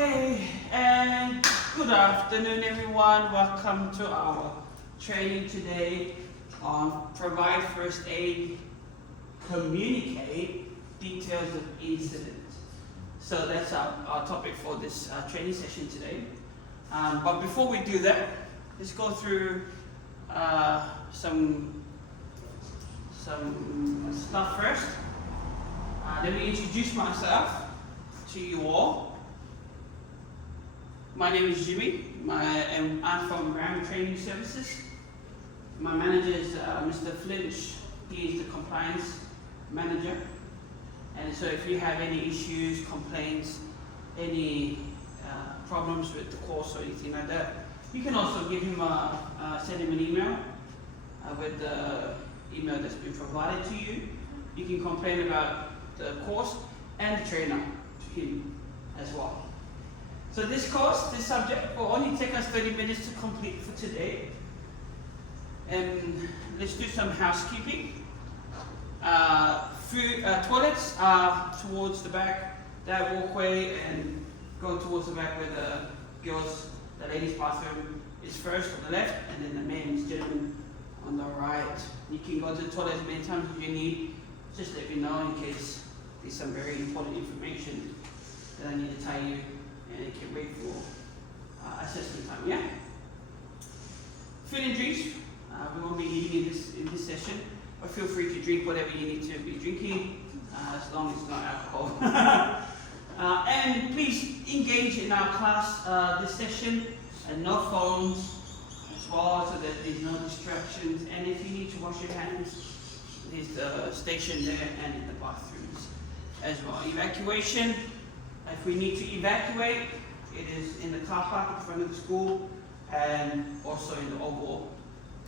Okay, and good afternoon everyone. Welcome to our training today on Provide First Aid, Communicate Details of Incident. So that's our topic for this training session today. But before we do that, let's go through some stuff first. Let me introduce myself to you all. My name is Jimmy. I'm from Ram Training Services. My manager is Mr. Flinch. He is the compliance manager. And so if you have any issues, complaints, any problems with the course or anything like that, you can also give him send him an email with the email that's been provided to you. You can complain about the course and the trainer to him as well. So this course, this subject will only take us 30 minutes to complete for today. And let's do some housekeeping. Toilets are towards the back, that walkway, and go towards the back where the ladies' bathroom is first on the left, and then the men's gentlemen on the right. You can go to the toilet as many times as you need. Just let me know in case there's some very important information that I need to tell you, and it can wait for assessment time, yeah? Food and drinks, we won't be eating in this session, but feel free to drink whatever you need to be drinking, as long as it's not alcohol. And please engage in our class this session, and no phones as well, so that there's no distractions. And if you need to wash your hands, there's the station there and in the bathrooms as well. Evacuation. If we need to evacuate, it is in the car park in front of the school and also in the oval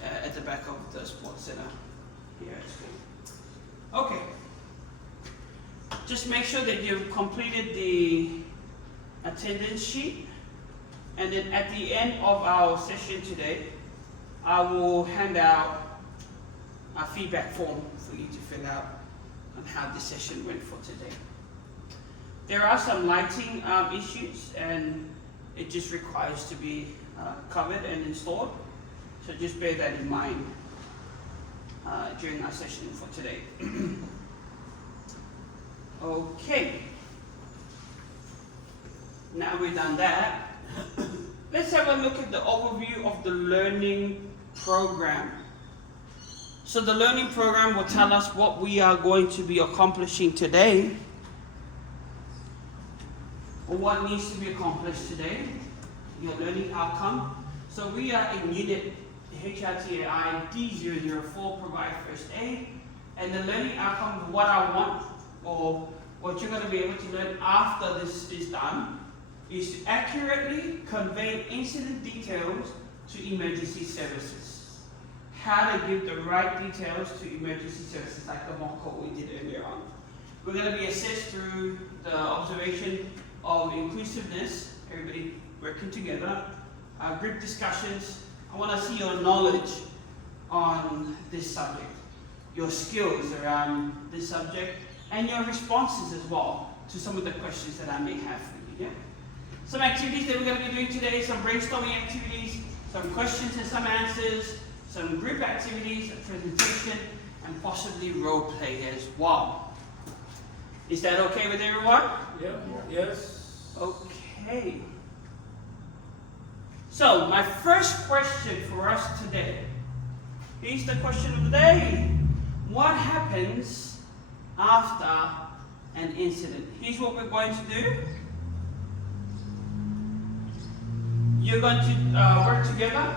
at the back of the sports center here at school. Okay. Just make sure that you've completed the attendance sheet, and then at the end of our session today, I will hand out a feedback form for you to fill out on how this session went for today. There are some lighting issues, and it just requires to be covered and installed. So just bear that in mind during our session for today. Okay. Now we've done that, let's have a look at the overview of the learning program. So the learning program will tell us what we are going to be accomplishing today, or what needs to be accomplished today, your learning outcome. So we are in unit HRTAI D004, Provide First Aid, and the learning outcome, what I want, or what you're going to be able to learn after this is done, is to accurately convey incident details to emergency services. How to give the right details to emergency services, like the mock call we did earlier on. We're going to be assessed through the observation of inclusiveness, everybody working together, group discussions. I want to see your knowledge on this subject, your skills around this subject, and your responses as well to some of the questions that I may have for you. Yeah? Some activities that we're going to be doing today, some brainstorming activities, some questions and some answers, some group activities, a presentation, and possibly role play as well. Is that okay with everyone? Yeah. Yes. Okay. So, my first question for us today is the question of the day. What happens after an incident? Here's what we're going to do. You're going to work together,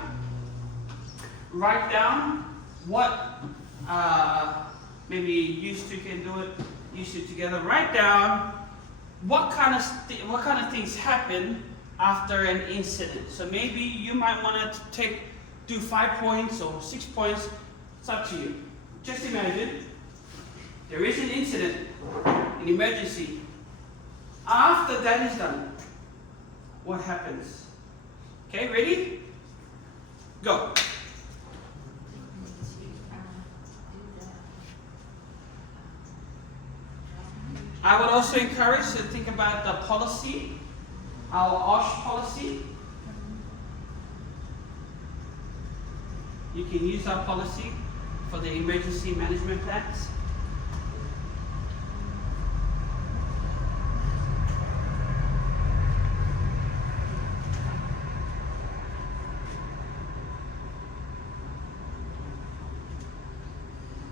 write down what, maybe used to can do it, used to together, write down what kind of things happen after an incident. So maybe you might want to do 5 points or 6 points. It's up to you. Just imagine there is an incident, an emergency. After that is done, what happens? Okay, ready? Go. I would also encourage you to think about the policy Our OSH policy. You can use our policy for the emergency management plans.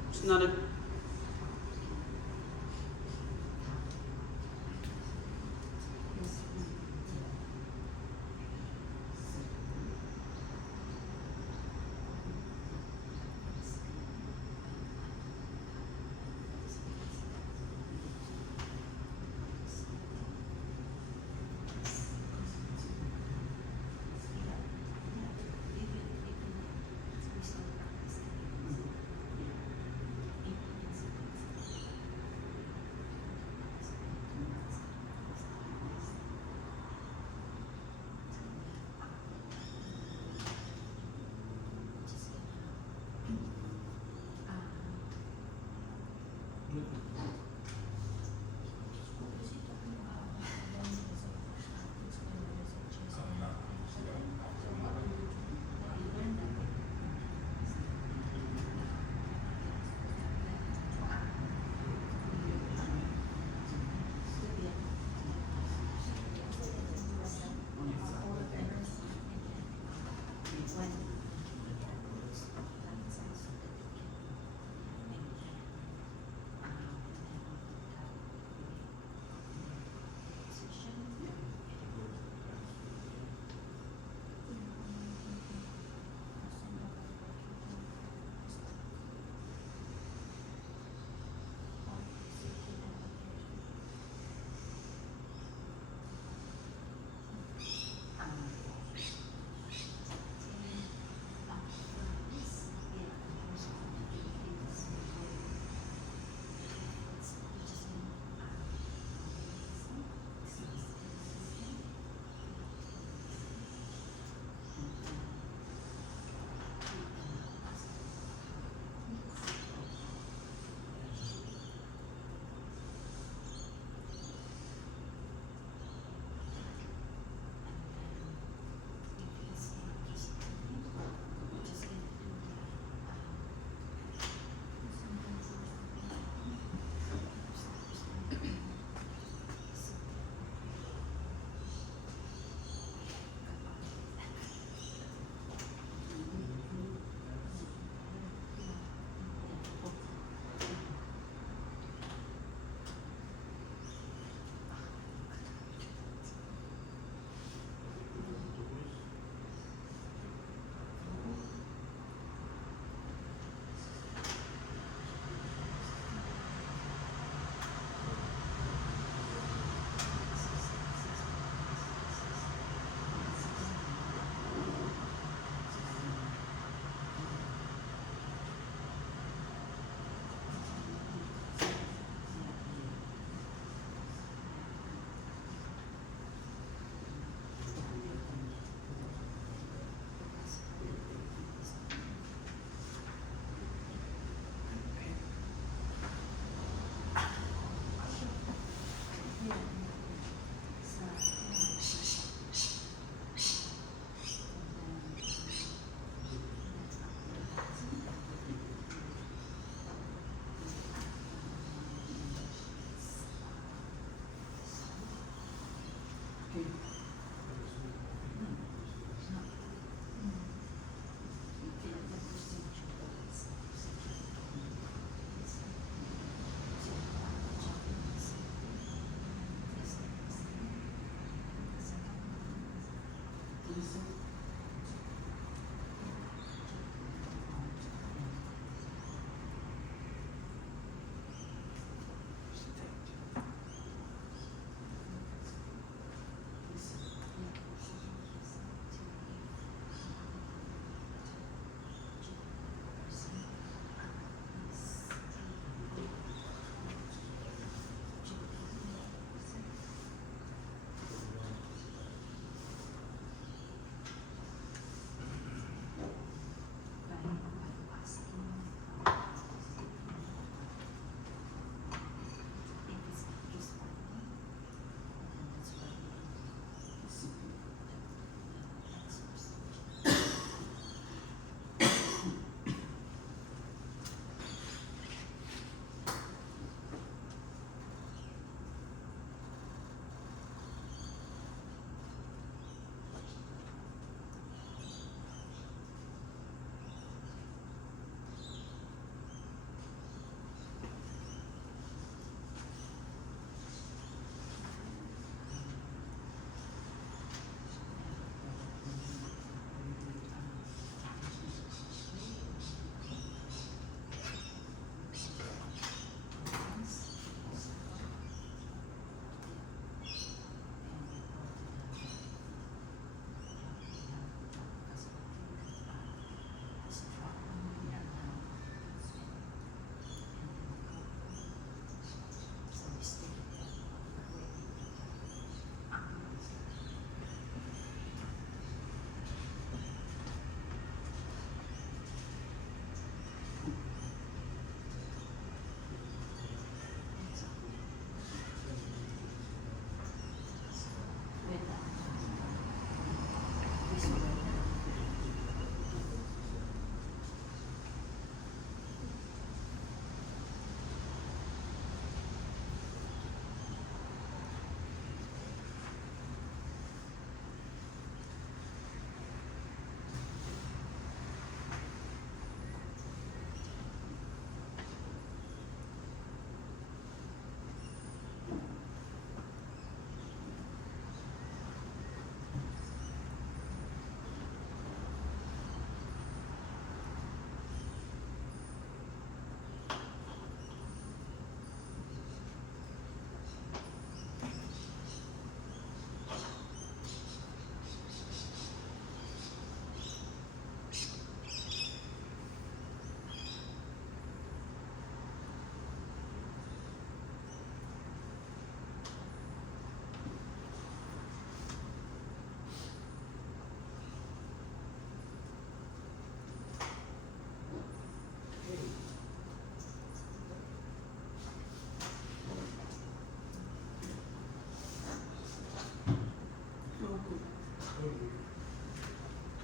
It's not a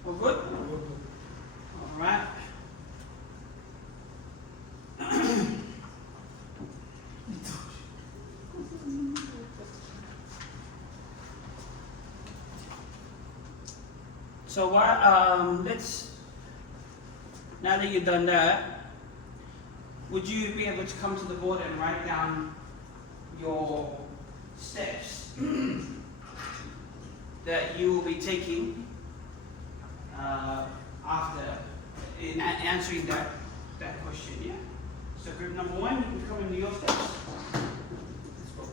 All good? All right. So what? Now that you've done that, would you be able to come to the board and write down your steps that you will be taking after in answering that question? Yeah. So group number one, you can come into your steps. Let's go.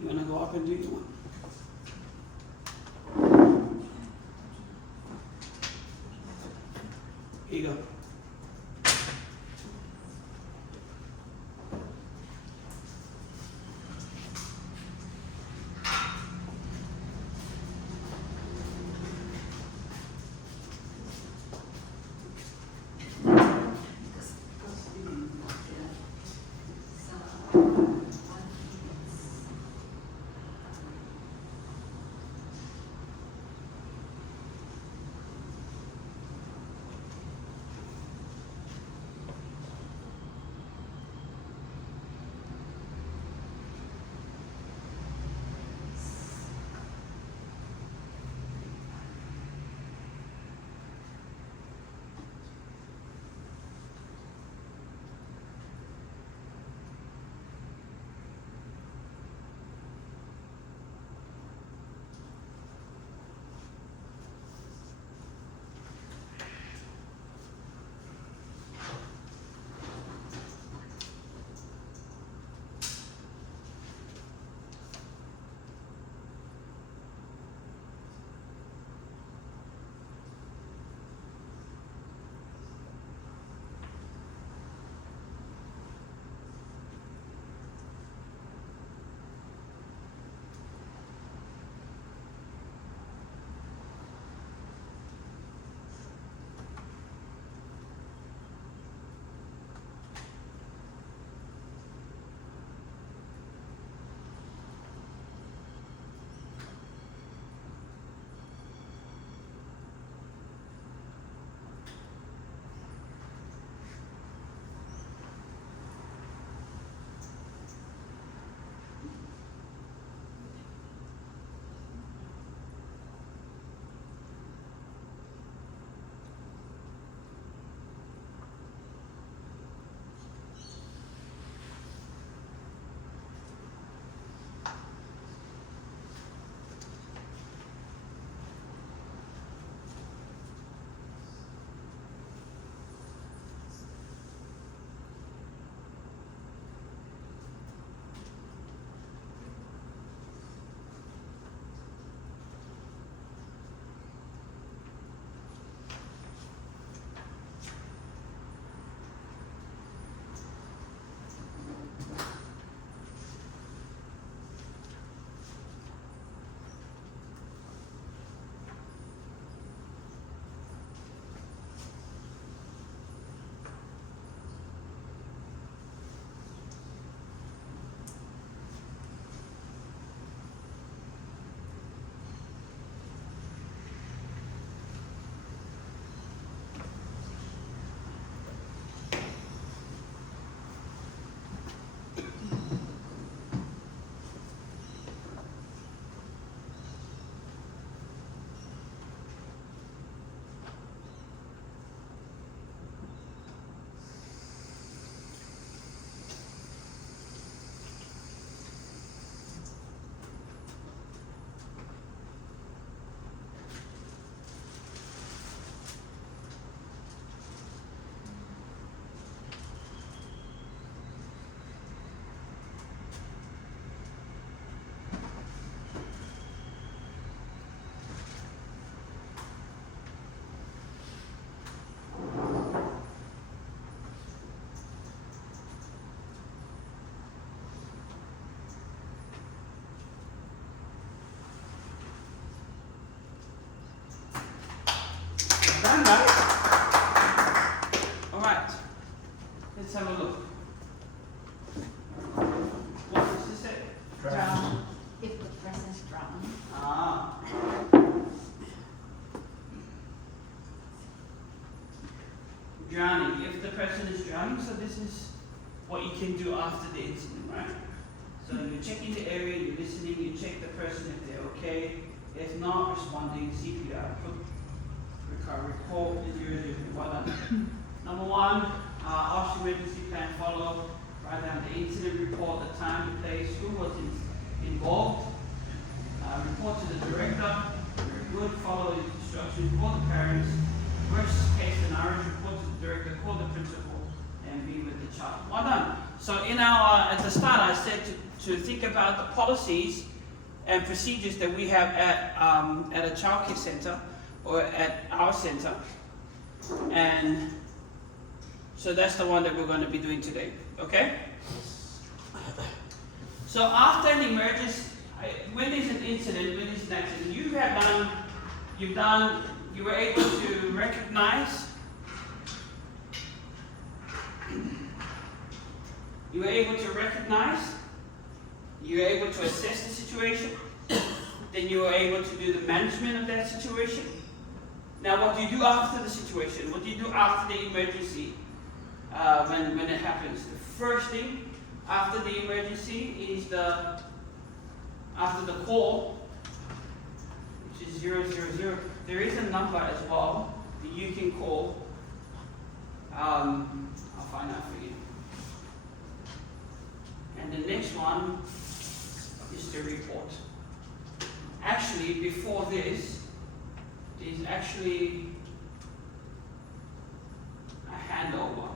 You wanna go up and do your one? Here you go. done, right? All right. Let's have a look. What does this say? Drown. If the person's drowned. Ah. Drowning. If the person is drowning, so this is what you can do after the incident, right? So you're checking the area, you're listening, you check the person if they're okay. If not, responding CPR. Report the 001. Number one, ask emergency plan follow. Write down the incident report, the time, the place, who was involved. Report to the director. Very good. Follow his instructions. Call the parents. Worst case scenario, report to the director. Call the principal and be with the child. Well done. So in our at the start, I said to think about the policies and procedures that we have at a childcare center or at our center, and so that's the one that we're going to be doing today. Okay. So after an emergency, when there's an incident, when there's an accident, you were able to recognize, you were able to assess the situation, then you were able to do the management of that situation. Now what do you do after the situation? What do you do after the emergency when it happens? The first thing after the emergency is after the call, which is 000. There is a number as well that you can call. I'll find out for you. And the next one is the report. Actually, before this is actually a handover.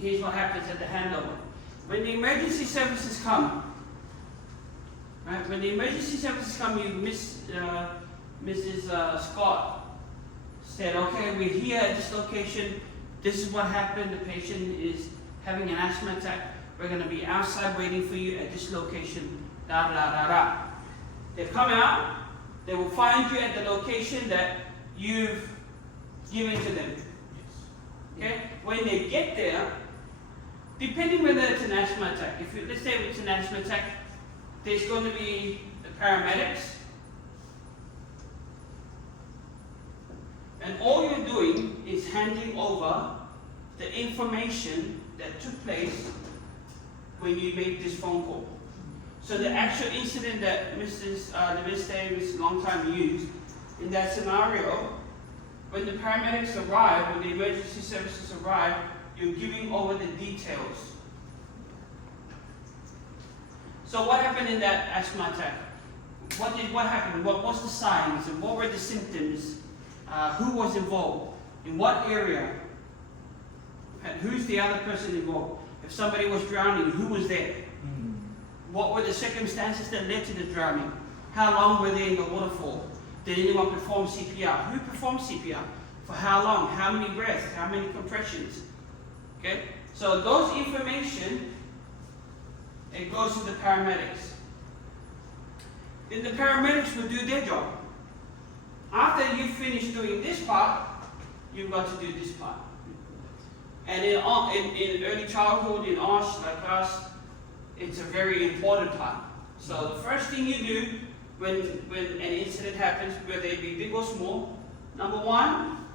Here's what happens at the handover. When the emergency services come, right? When the emergency services come, Mrs. Scott said, okay, we're here at this location. This is what happened. The patient is having an asthma attack. We're going to be outside waiting for you at this location. Da da da da. They come out. They will find you at the location that you've given to them. Okay. When they get there, depending whether it's an asthma attack, let's say it's an asthma attack, there's going to be the paramedics. And all you're doing is handing over the information that took place when you made this phone call. So the actual incident that Mrs. Davis long time used in that scenario, when the paramedics arrive, when the emergency services arrive, you're giving over the details. So what happened in that asthma attack? What happened? What was the signs and what were the symptoms? Who was involved? In what area? And who's the other person involved? If somebody was drowning, who was there? What were the circumstances that led to the drowning? How long were they in the waterfall? Did anyone perform CPR? Who performed CPR? For how long? How many breaths? How many compressions? Okay? So those information, it goes to the paramedics. Then the paramedics will do their job. After you finish doing this part, you've got to do this part. And in early childhood, in OSH, like us, it's a very important part. So the first thing you do when an incident happens, whether it be big or small, number one,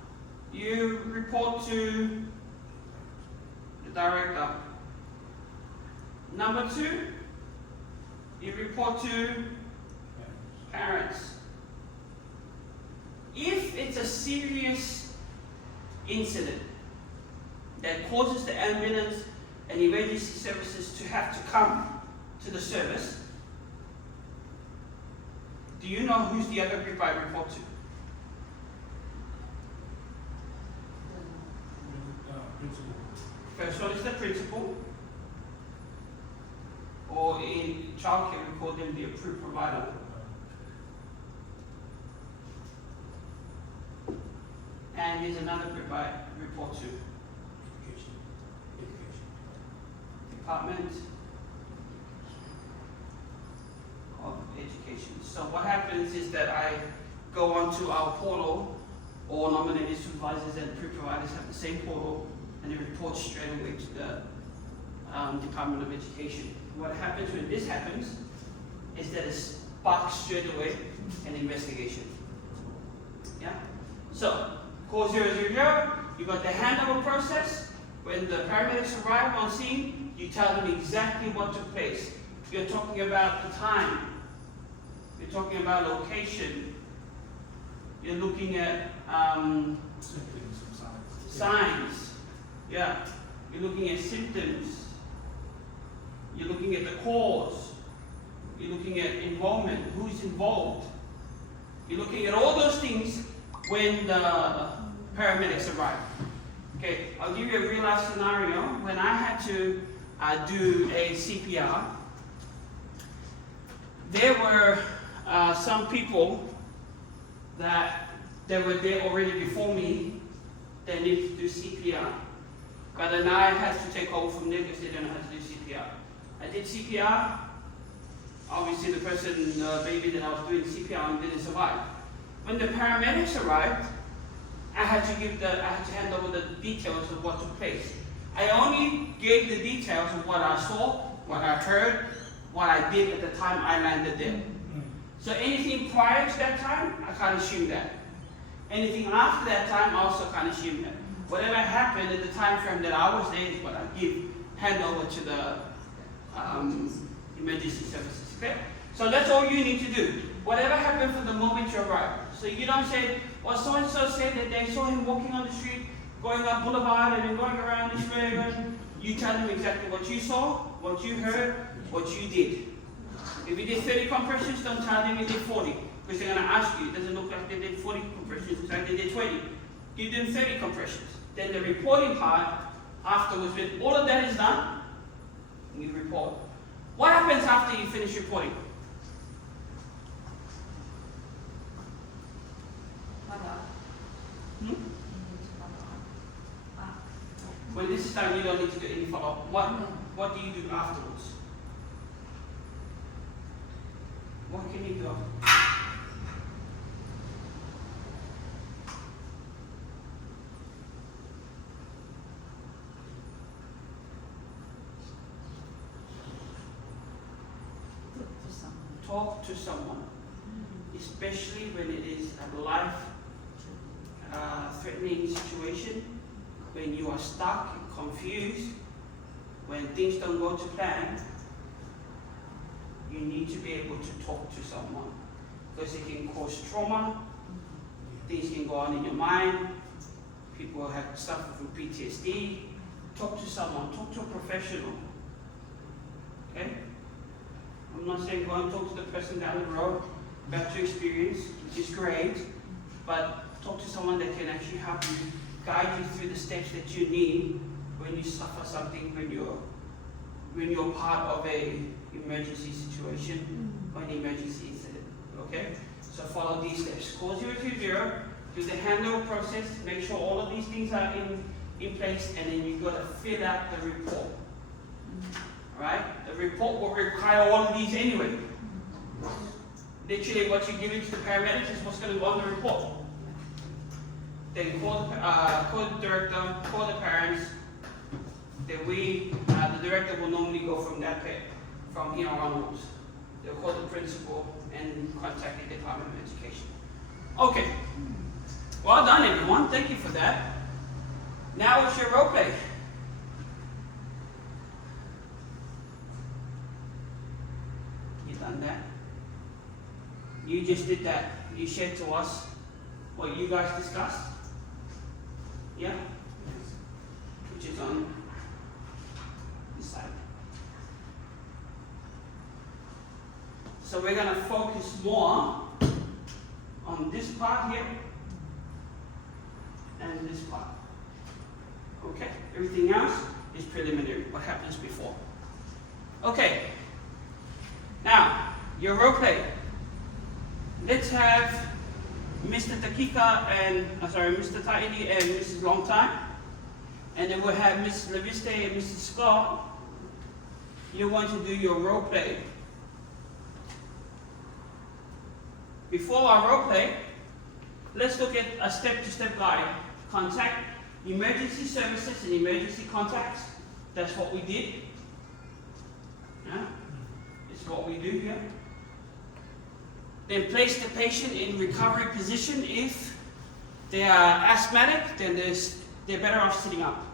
you report to the director. Number two, you report to parents. If it's a serious incident that causes the ambulance and emergency services to have to come to the service, do you know who's the other group I report to? Principal. First one is the principal, or in childcare we call them the approved provider. And there's another group I report to. Education. Department of Education. applications. So what happens is that I go onto our portal, all nominated supervisors and pre-providers have the same portal, and it reports straight away to the Department of Education. What happens when this happens is that it sparks straight away an investigation. Yeah? So, call 000, you got the handover process. When the paramedics arrive on scene, you tell them exactly what took place. You're talking about the time. You're talking about location. You're looking at Symptoms and signs. signs. Yeah. You're looking at symptoms. You're looking at the cause. You're looking at involvement. Who's involved? You're looking at all those things when the paramedics arrive. Okay, I'll give you a real life scenario. When I had to do a CPR, there were some people that they were there already before me that needed to do CPR. But then I had to take over from them because they didn't know how to do CPR. I did CPR. Obviously the person, the baby that I was doing CPR on didn't survive. When the paramedics arrived, I had to hand over the details of what took place. I only gave the details of what I saw, what I heard, what I did at the time I landed there. So anything prior to that time, I can't assume that. Anything after that time, I also can't assume that. Whatever happened at the time frame that I was there is what I hand over to the emergency services. Okay? So that's all you need to do. Whatever happened from the moment you arrive. So you don't say, well, so and so said that they saw him walking on the street, going up Boulevard and then going around this way. You tell them exactly what you saw, what you heard, what you did. If you did 30 compressions, don't tell them you did 40. Because they're going to ask you, it doesn't look like they did 40 compressions, it's like they did 20. Give them 30 compressions. Then the reporting part, afterwards, when all of that is done, you report. What happens after you finish reporting? When this is done, you don't need to do any follow-up. What do you do afterwards? What can you do? Talk to someone, especially when it is a life-threatening situation, when you are stuck, confused, when things don't go to plan. You need to be able to talk to someone because it can cause trauma. Things can go on in your mind. People have suffered from PTSD. Talk to someone. Talk to a professional. Okay? I'm not saying go and talk to the person down the road about your experience, which is great, but talk to someone that can actually help you, guide you through the steps that you need when you suffer something, when you're part of a emergency situation or an emergency incident. Okay? So follow these steps. Call 020, do the handover process, make sure all of these things are in place, and then you've got to fill out the report. Alright? The report will require all of these anyway. Literally what you give it to the paramedics is what's going to go on the report. Then call the director, call the parents. Then the director will normally go from from here onwards. They'll call the principal and contact the Department of Education. Okay. Well done, everyone. Thank you for that. Now it's your role play. You done that? You just did that. You shared to us what you guys discussed. Yeah? Which is on this side. So we're going to focus more on this part here and this part. Okay? Everything else is preliminary. What happens before? Okay. Now, your role play. Let's have Mr. Takika Mr. Taidi and Mrs. Longtime. And then we'll have Mrs. Leviste and Mrs. Scott. You're going to do your role play. before our role play, let's look at a step-to-step guide. Contact emergency services and emergency contacts. That's what we did. Yeah, it's what we do here. Then place the patient in recovery position. If they are asthmatic, then they're better off sitting up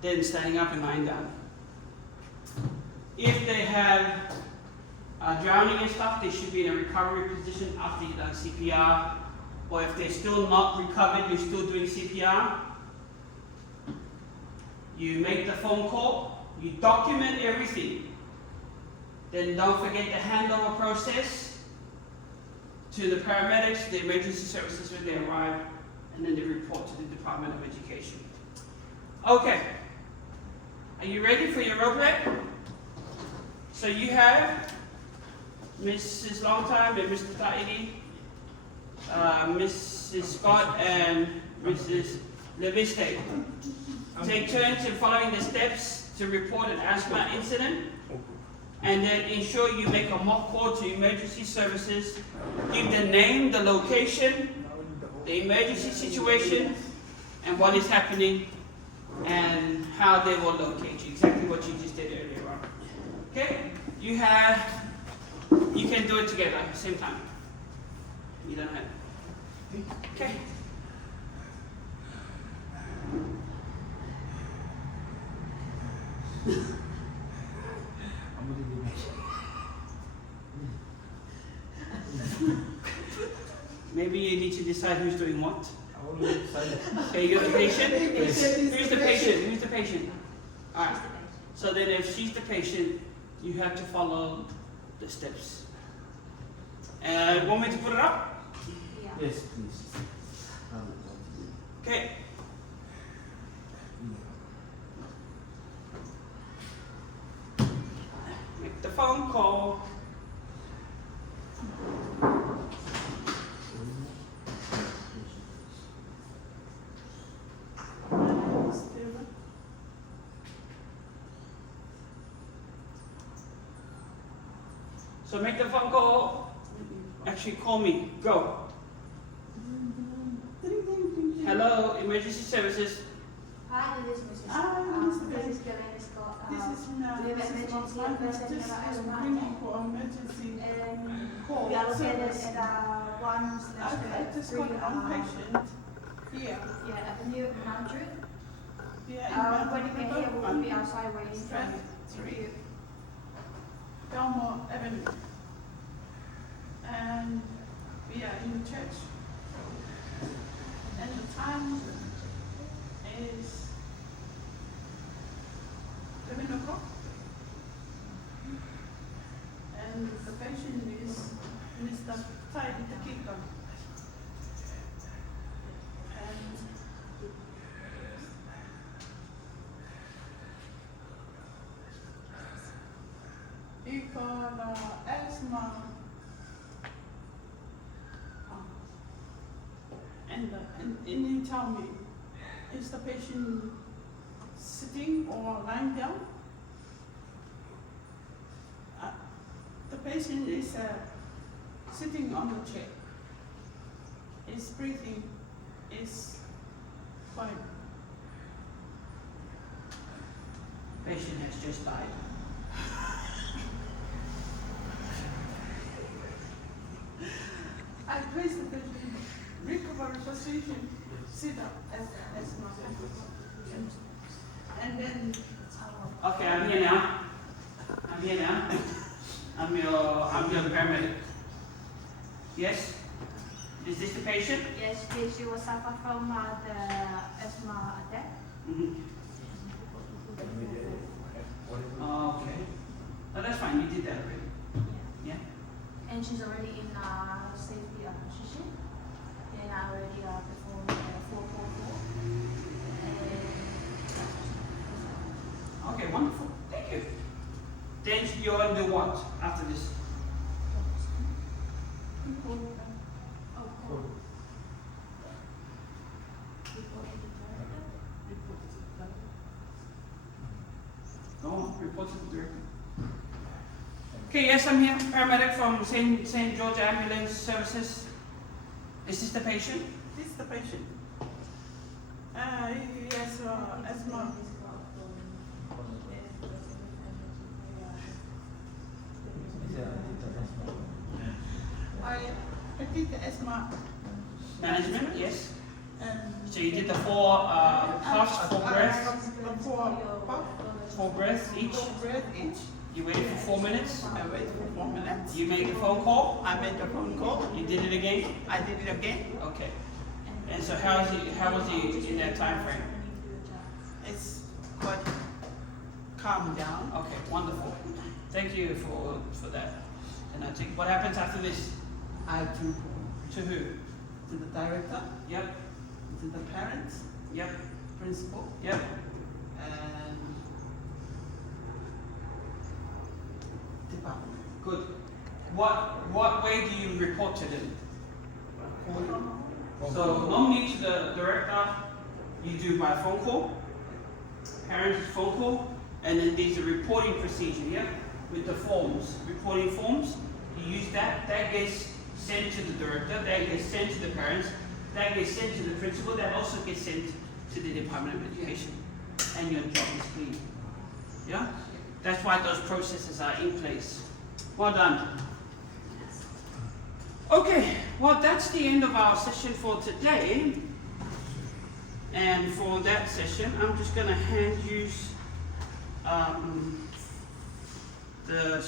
than standing up and lying down. If they have drowning and stuff, they should be in a recovery position after you've done CPR. Or if they're still not recovered, you're still doing CPR, you make the phone call, you document everything. Then don't forget the handover process to the paramedics, the emergency services when they arrive, and then they report to the Department of Education. Okay, are you ready for your role play? So you have Mrs. Longtime and Mr. Taidi, Mrs. Scott and Mrs. Leviste. Take turns in following the steps to report an asthma incident, and then ensure you make a mock call to emergency services. Give the name, the location, the emergency situation, and what is happening, and how they will locate you. Exactly what you just did earlier on. Okay? You can do it together at the same time. You don't have. Okay. Maybe you need to decide who's doing what. Okay, you're the patient? Who's the patient? Who's the patient? Alright. So then if she's the patient, you have to follow the steps. Want me to put it up? Yeah. Yes, please. Okay. Make the phone call. So make the phone call. Actually, call me. Go. Hello, emergency services. Hi, this is Mrs. This This is Gavin Scott. is now we have Mrs. emergency Montana. person Just here at Asthma. ringing for emergency call We are located service. at I just got one patient here. Yeah, Avenue Mountry. Yeah, When you get here, we'll be outside waiting for you. Three. Belmore Avenue. And we are in the church. And the time is 11 o'clock. And the patient is Mr. Taidi Takika. And he got asthma. And you tell me, is the patient sitting or lying down? The patient is sitting on the chair. His breathing is fine. Patient has just died. I place the patient in recovery position, sit up as normal. And then Okay, I'm here now. I'm your paramedic. Yes? Is this the patient? Yes, she was suffer from the asthma attack. Mm-hmm. Okay. Oh, that's fine. You did that already. Yeah? And she's already in safety position. Then I already performed 444. Okay, wonderful. Thank you. Then you're going to do what after this? Go on, report to the director. Okay, yes, I'm here, paramedic from St. George Ambulance Services. Is this the patient? This is the patient. Yes, asthma. I did the asthma. Management, yes. And So you did the 4 puffs, 4 breaths, four 4 breaths each. breath each. You waited for 4 minutes. I waited for 4 minutes. You made the phone call. I made the phone call. You did it again. I did it again. Okay. And so how was he in that time frame? It's quite calm down. Okay, wonderful. Thank you for that. And I think what happens after this? I took To who? to the director, Yep. to the parents, Yep. principal, Yep. and department. Good. What way do you report to them? So normally to the director, you do by phone call, parents phone call, and then there's a reporting procedure, yeah? With the forms, reporting forms, you use that gets sent to the director, that gets sent to the parents, that gets sent to the principal, that also gets sent to the Department of Education. And your job is clean. Yeah? That's why those processes are in place. Well done. Okay, well that's the end of our session for today. And for that session, I'm just going to hand you the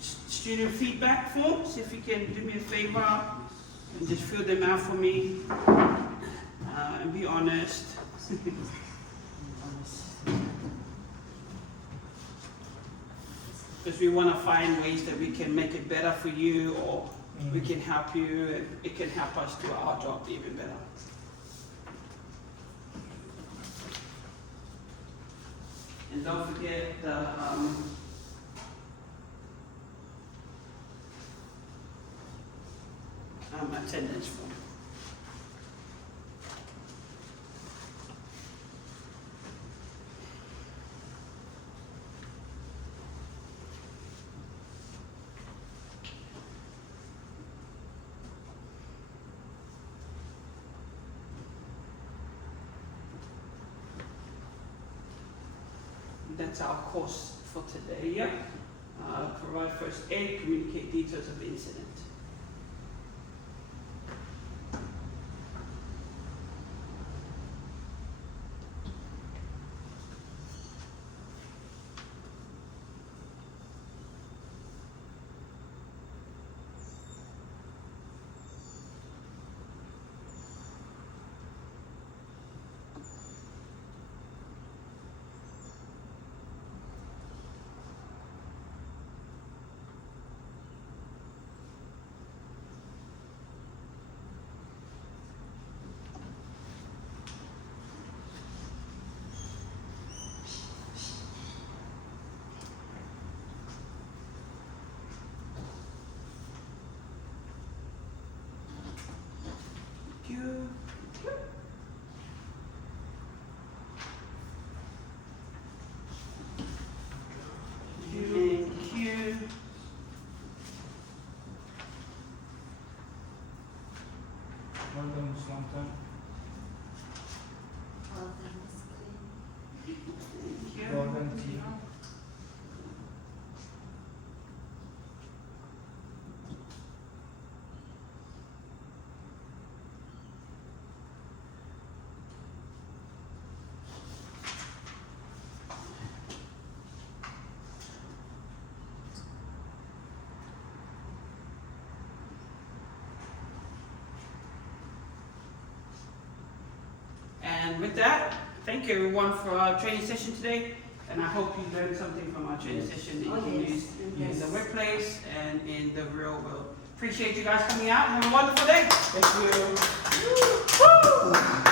student feedback forms. If you can do me a favor and just fill them out for me and be honest. Because we want to find ways that we can make it better for you, or we can help you, and it can help us do our job even better. And don't forget the attendance form. That's our course for today, yeah? Provide first aid, communicate details of incident. You. Thank you. Well done, Miss Longton. Thank you. Well done, team. And with that, thank you everyone for our training session today. And I hope you learned something from our training session that you can use in the workplace and in the real world. Appreciate you guys coming out. Have a wonderful day. Thank you. Woo!